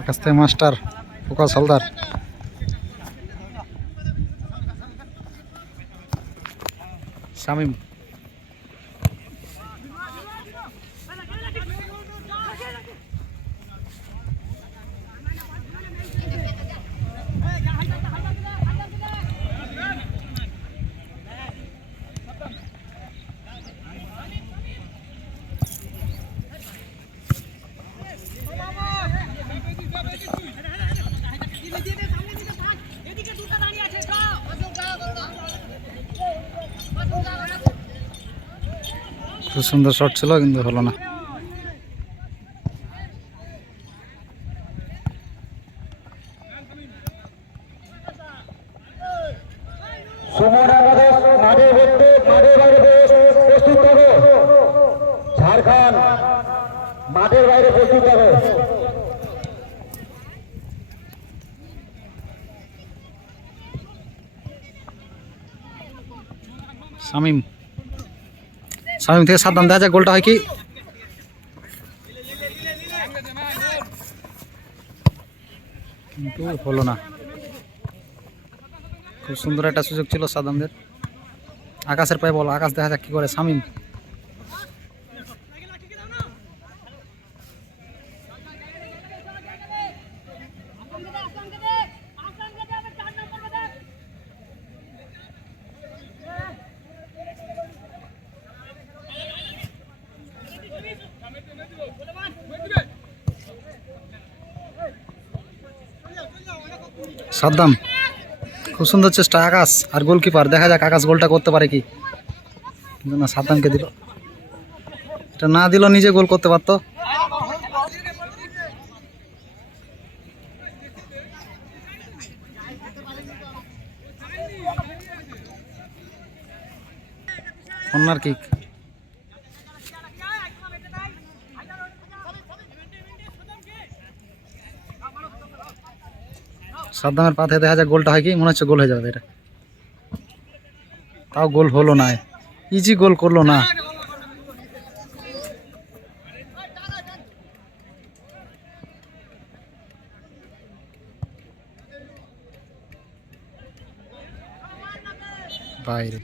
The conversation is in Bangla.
আকাশ থেকে মাস্টার প্রকাশ হালদার। শামিম খুব সুন্দর শট ছিল কিন্তু হলো না। ঝাড়খণ্ড মাঠের বাইরে প্রস্তুত হবে। শামিম শামিম থেকে সাবধান, দেখা যাক গোলটা হয় কি। কিন্তু হলো না। খুব সুন্দর একটা সুযোগ ছিল সাদ্দামদের। আকাশের পায়ে বল, আকাশ দেখা যাক কি করে। শামিম সাদ্দাম, খুব সুন্দর চেষ্টা আকাশ আর গোলকিপার। দেখা যাক আকাশ গোলটা করতে পারে কি। কিন্তু না, সাদ্দামকে দিল। এটা না দিল নিজে গোল করতে পারতো। Corner kick. সাদ্দামের পাথে দেখা যাক গোলটা হয় কি। মনে হচ্ছে গোল হয়ে যাবে এটা, তাও গোল হলো না। ইজি গোল করলো না। বাইরে।